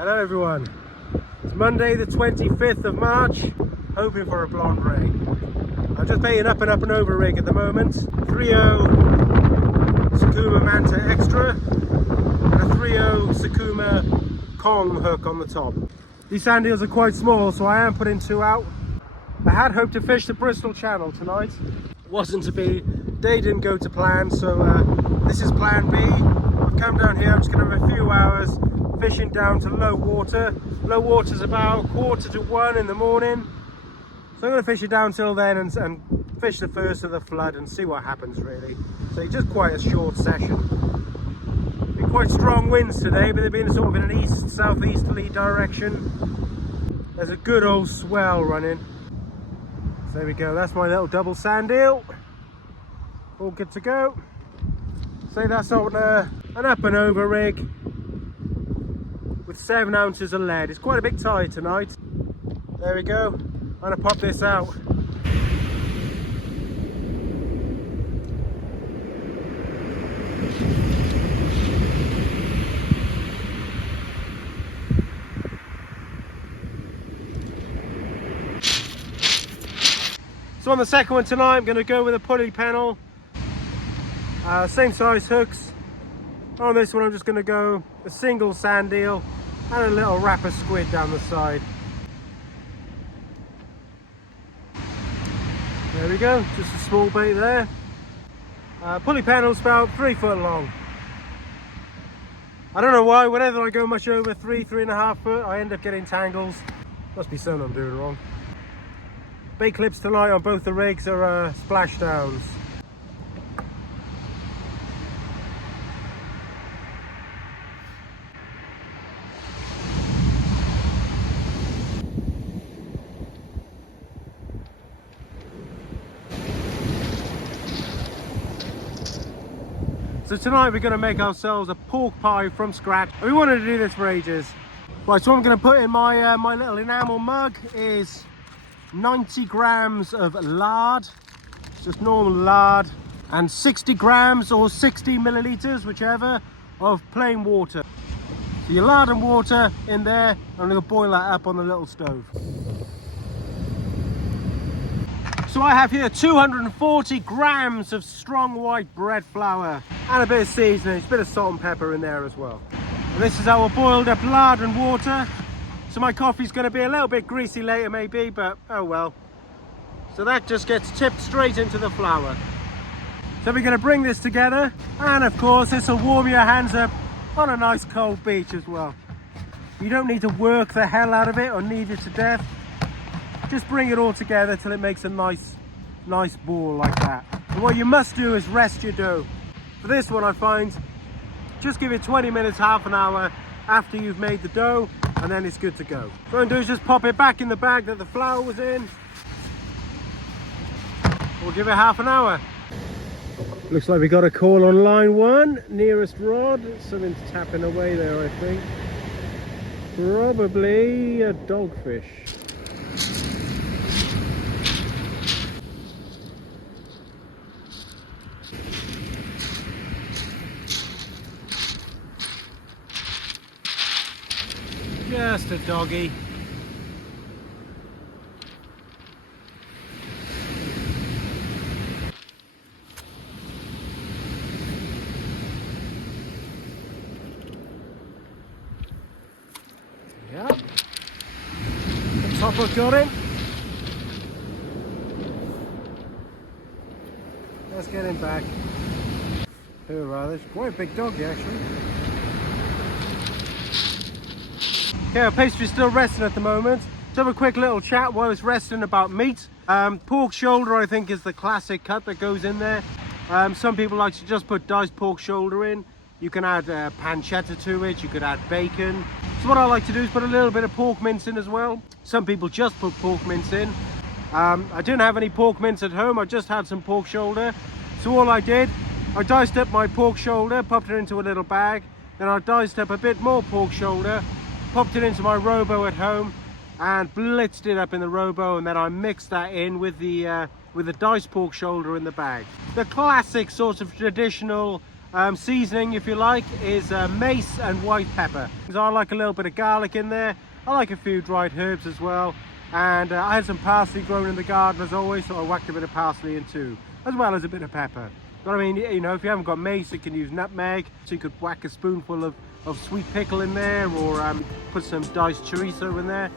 Hello everyone, it's Monday the 25th of March, hoping for a blonde rain. I'm just baiting up and over rig at the moment, 3.0 Sakuma Manta Extra and a 3.0 Sakuma Kong hook on the top. These sand eels are quite small, so I am putting 2 out. I had hoped to fish the Bristol Channel tonight. Wasn't to be, day didn't go to plan, so this is plan B. I've come down here, I'm just going to have a few hours fishing down to low water. Low water is about 1:45 in the morning. So I'm going to fish it down till then and fish the first of the flood and see what happens really. So it's just quite a short session. Been quite strong winds today, but they've been sort of in an southeasterly direction. There's a good old swell running. So there we go, that's my little double sand eel. All good to go. So that's on an up and over rig with 7 ounces of lead. It's quite a big tide tonight. There we go. I'm gonna pop this out. So on the second one tonight, I'm going to go with a pulley pennel, same size hooks. On this one I'm just going to go a single sand eel and a little wrapper squid down the side. There we go, just a small bait there. Pulley pennel's about 3 foot long. I don't know why, whenever I go much over 3.5 foot, I end up getting tangles. Must be something I'm doing wrong. Bait clips tonight on both the rigs are splashdowns. So tonight we're going to make ourselves a pork pie from scratch. We wanted to do this for ages. Right, so what I'm going to put in my my little enamel mug is 90 grams of lard, just normal lard, and 60 grams or 60 milliliters, whichever, of plain water. So your lard and water in there, I'm going to boil that up on the little stove. So I have here 240 grams of strong white bread flour and a bit of seasoning, a bit of salt and pepper in there as well. And this is our boiled up lard and water. So my coffee's going to be a little bit greasy later maybe, but oh well. So that just gets tipped straight into the flour. So we're going to bring this together, and of course this will warm your hands up on a nice cold beach as well. You don't need to work the hell out of it or knead it to death. Just bring it all together till it makes a nice ball like that. And what you must do is rest your dough. For this one I find, just give it 20 minutes, half an hour after you've made the dough, and then it's good to go. So what I'm doing is just pop it back in the bag that the flour was in. We'll give it half an hour. Looks like we got a call on line 1, nearest rod. Something's tapping away there, I think. Probably a dogfish. Just a doggy. Yep. The top hook got him. Let's get him back. Hoorah, there's quite a big doggy actually. Okay, our pastry's still resting at the moment. Let's have a quick little chat while it's resting about meat. Pork shoulder I think is the classic cut that goes in there. Some people like to just put diced pork shoulder in. You can add pancetta to it, you could add bacon. So what I like to do is put a little bit of pork mince in as well. Some people just put pork mince in. I didn't have any pork mince at home, I just had some pork shoulder. So all I did, I diced up my pork shoulder, popped it into a little bag. Then I diced up a bit more pork shoulder, popped it into my robo at home and blitzed it up in the robo, and then I mixed that in with the diced pork shoulder in the bag. The classic sort of traditional Seasoning, if you like, is mace and white pepper. I like a little bit of garlic in there. I like a few dried herbs as well. And I had some parsley grown in the garden as always, so I whacked a bit of parsley in too, as well as a bit of pepper. But I mean, you know, if you haven't got mace, you can use nutmeg. So you could whack a spoonful of sweet pickle in there, or put some diced chorizo in there.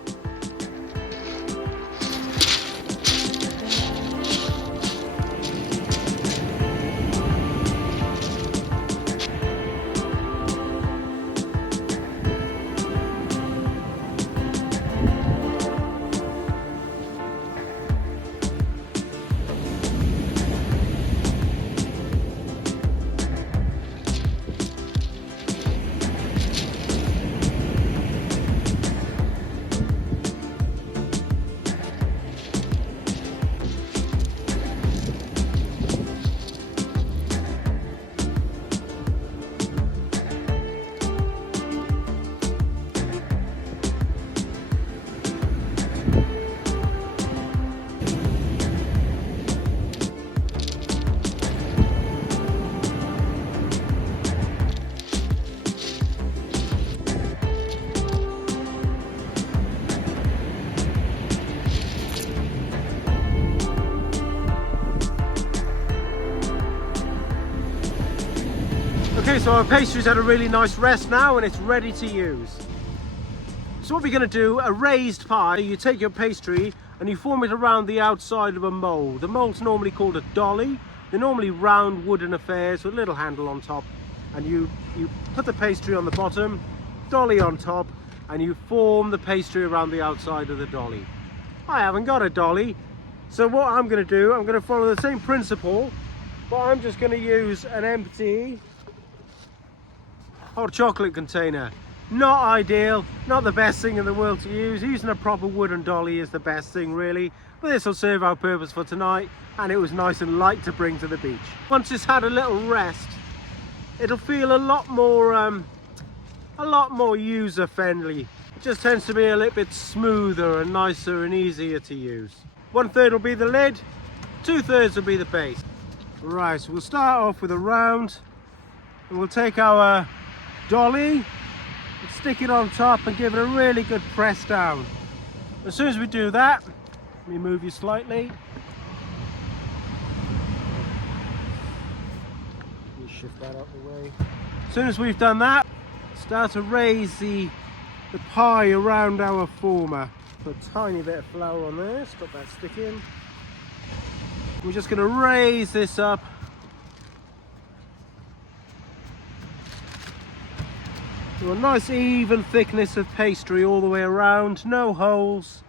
Okay, so our pastry's had a really nice rest now and it's ready to use. So what we're going to do, a raised pie, you take your pastry and you form it around the outside of a mould. The mould's normally called a dolly. They're normally round wooden affairs with a little handle on top. And you put the pastry on the bottom, dolly on top, and you form the pastry around the outside of the dolly. I haven't got a dolly, so what I'm going to do, I'm going to follow the same principle, but I'm just going to use an empty hot chocolate container. Not ideal, not the best thing in the world to use. Using a proper wooden dolly is the best thing really, but this will serve our purpose for tonight, and it was nice and light to bring to the beach. Once it's had a little rest, it'll feel a lot more user friendly. It just tends to be a little bit smoother and nicer and easier to use. 1/3 will be the lid, 2/3 will be the base. Right, so we'll start off with a round, and we'll take our dolly and stick it on top and give it a really good press down. As soon as we do that, let me move you slightly. Let me shift that out of the way. As soon as we've done that, start to raise the pie around our former. Put a tiny bit of flour on there, stop that sticking. We're just going to raise this up. So a nice even thickness of pastry all the way around, no holes.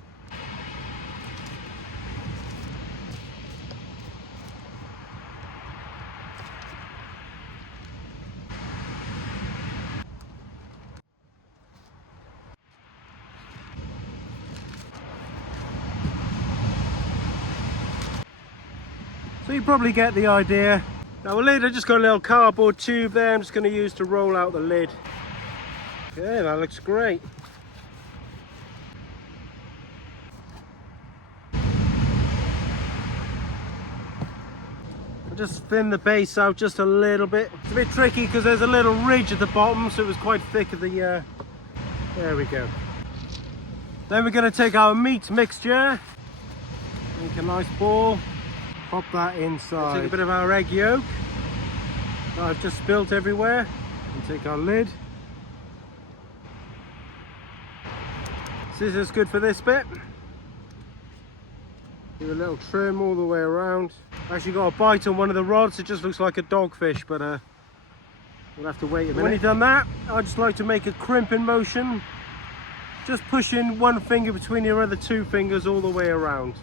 So you probably get the idea. Now the lid, I just got a little cardboard tube there I'm just going to use to roll out the lid. Okay, that looks great. I'll just thin the base out just a little bit. It's a bit tricky because there's a little ridge at the bottom, so it was quite thick at the there we go. Then we're going to take our meat mixture, make a nice ball, pop that inside. Take a bit of our egg yolk that I've just spilt everywhere, and take our lid. Scissors good for this bit. Do a little trim all the way around. Actually got a bite on one of the rods, it just looks like a dogfish, but we'll have to wait a minute. When you've done that, I just like to make a crimping motion, just pushing one finger between your other two fingers all the way around.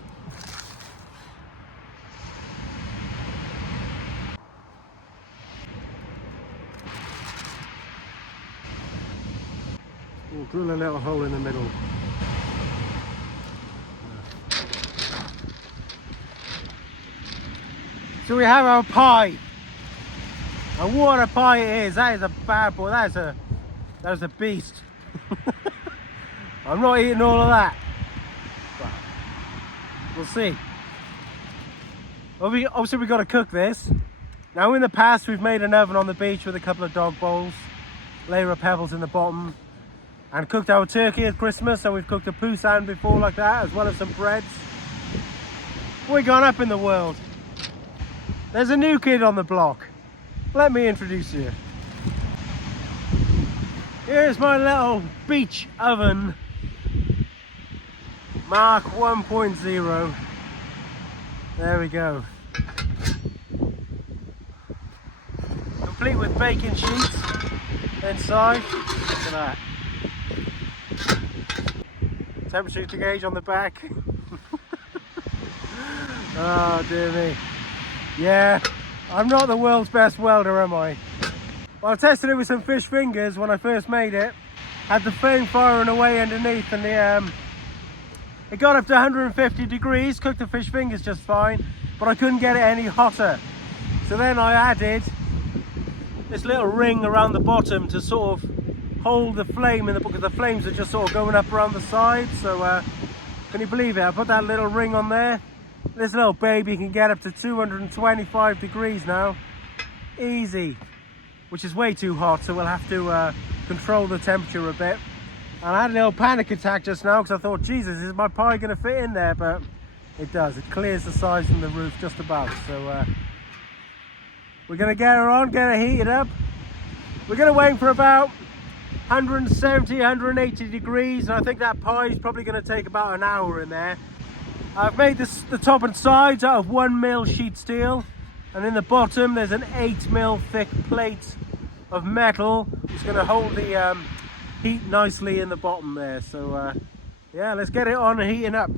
We'll drill a little hole in the middle. So we have our pie, and what a pie it is. That is a bad boy. That is a beast. I'm not eating all of that, but we'll see. Obviously we've got to cook this, Now in the past we've made an oven on the beach with a couple of dog bowls, layer of pebbles in the bottom, and cooked our turkey at Christmas, and we've cooked a poussin before like that, as well as some breads. We've gone up in the world. There's a new kid on the block. Let me introduce you. Here's my little beach oven, Mark 1.0. There we go. Complete with baking sheets inside. Look at that. Temperature to gauge on the back. Oh dear me. Yeah, I'm not the world's best welder, am I? Well, I tested it with some fish fingers when I first made it. Had the flame firing away underneath, and it got up to 150 degrees, cooked the fish fingers just fine, but I couldn't get it any hotter. So then I added this little ring around the bottom to sort of hold the flame in the, because the flames are just sort of going up around the side. So can you believe it? I put that little ring on there. This little baby can get up to 225 degrees now. Easy. Which is way too hot, so we'll have to control the temperature a bit. And I had a little panic attack just now because I thought, Jesus, is my pie going to fit in there? But it does. It clears the sides from the roof just about. So we're going to get her on, get her heated up. We're going to wait for about 170, 180 degrees, and I think that pie is probably going to take about an hour in there. I've made the top and sides out of 1mm sheet steel, and in the bottom there's an 8mm thick plate of metal. It's going to hold the heat nicely in the bottom there. So yeah, let's get it on and heating up.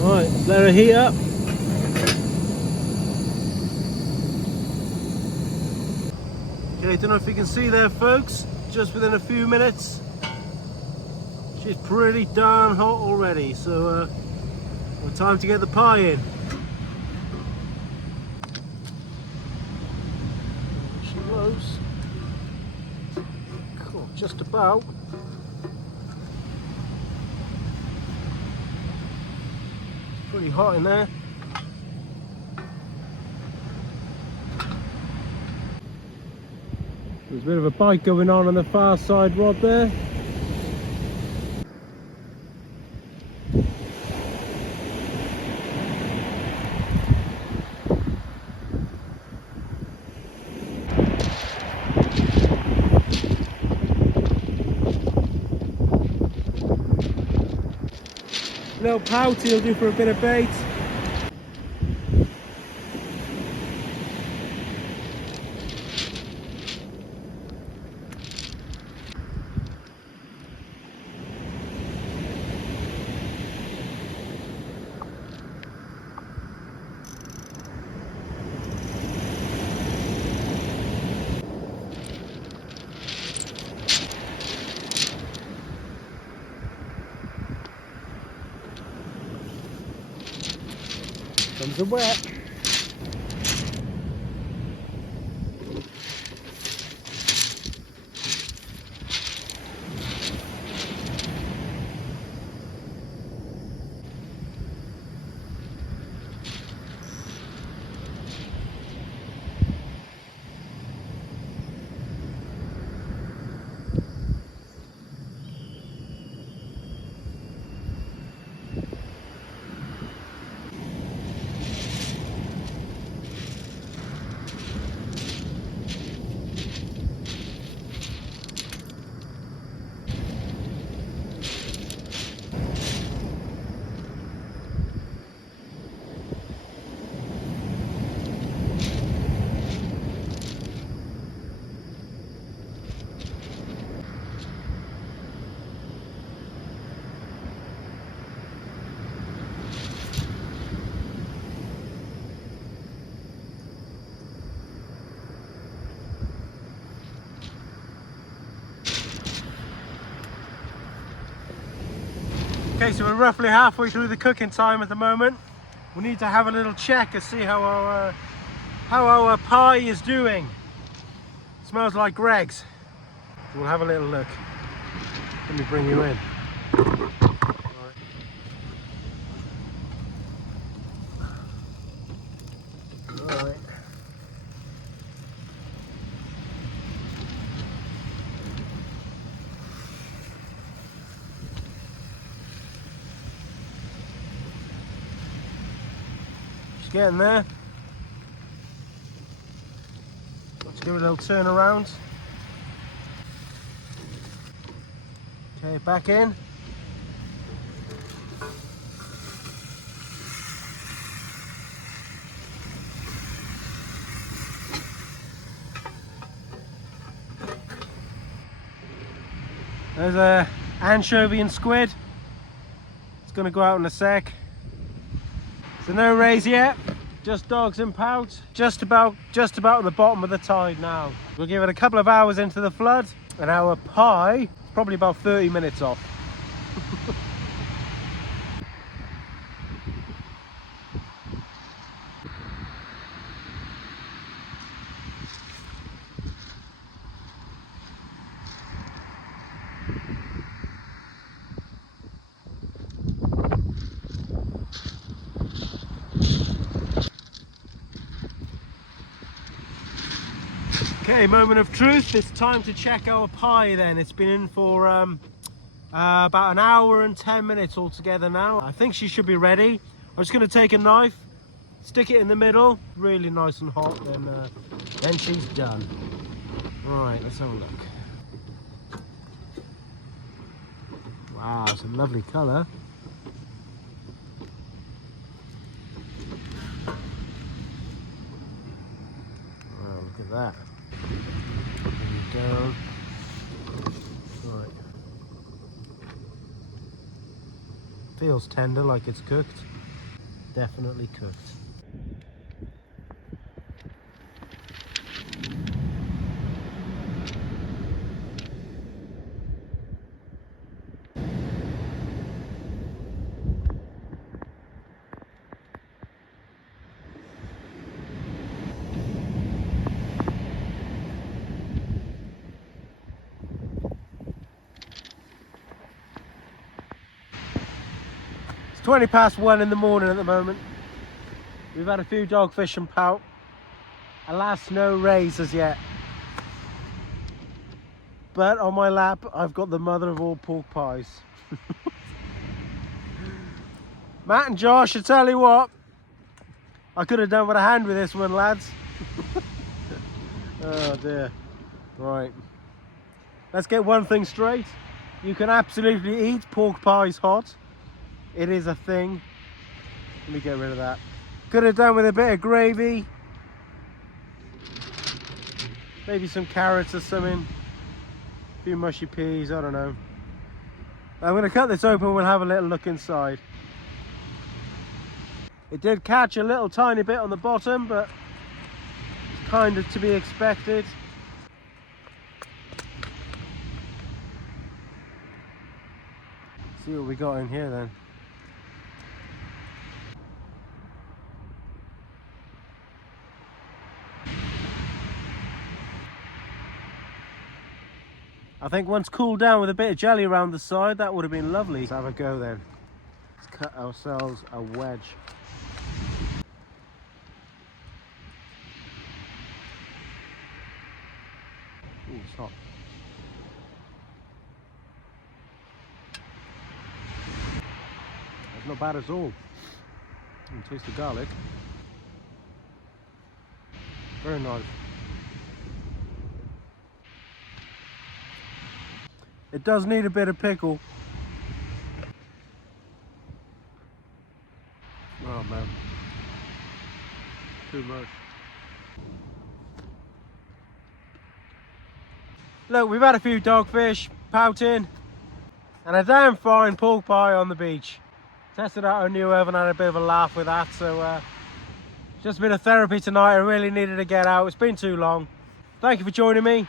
Alright, let her heat up. Okay, don't know if you can see there, folks, just within a few minutes she's pretty darn hot already, so time to get the pie in. There she goes. Cool, just about. It's pretty hot in there. There's a bit of a bite going on the far side rod there. Little pouty will do for a bit of bait. Comes the wet. Okay, so we're roughly halfway through the cooking time at the moment. We need to have a little check to see how our pie is doing. It smells like Greg's. So we'll have a little look. Let me bring you in. Right. getting there. Let's give it a little turn around. Okay, back in. There's a anchovy and squid. It's going to go out in a sec. So no rays yet, just dogs and pout. Just about at the bottom of the tide now. We'll give it a couple of hours into the flood, and our pie is probably about 30 minutes off. Okay, moment of truth. It's time to check our pie then. It's been in for about an hour and 10 minutes altogether now. I think she should be ready. I'm just going to take a knife, stick it in the middle, really nice and hot, then she's done. Right, let's have a look. Wow, it's a lovely colour. Wow, look at that. Down. Right. Feels tender, like it's cooked. Definitely cooked. It's 20 past 1 in the morning at the moment. We've had a few dogfish and pout. Alas, no rays as yet. But on my lap, I've got the mother of all pork pies. Matt and Josh, I tell you what, I could have done with a hand with this one, lads. Oh dear. Right. Let's get one thing straight. You can absolutely eat pork pies hot. It is a thing. Let me get rid of that. Could have done with a bit of gravy. Maybe some carrots or something. A few mushy peas, I don't know. I'm going to cut this open, we'll have a little look inside. It did catch a little tiny bit on the bottom, but it's kind of to be expected. See what we got in here then. I think once cooled down with a bit of jelly around the side, that would have been lovely. Let's have a go then. Let's cut ourselves a wedge. Ooh, it's hot. It's not bad at all. You can taste the garlic. Very nice. It does need a bit of pickle. Oh man, too much. Look, we've had a few dogfish, pouting, and a damn fine pork pie on the beach. Tested out our new oven, had a bit of a laugh with that, so just a bit of therapy tonight. I really needed to get out. It's been too long. Thank you for joining me.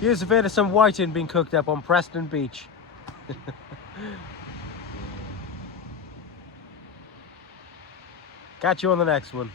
Here's a bit of some whiting being cooked up on Preston Beach. Catch you on the next one.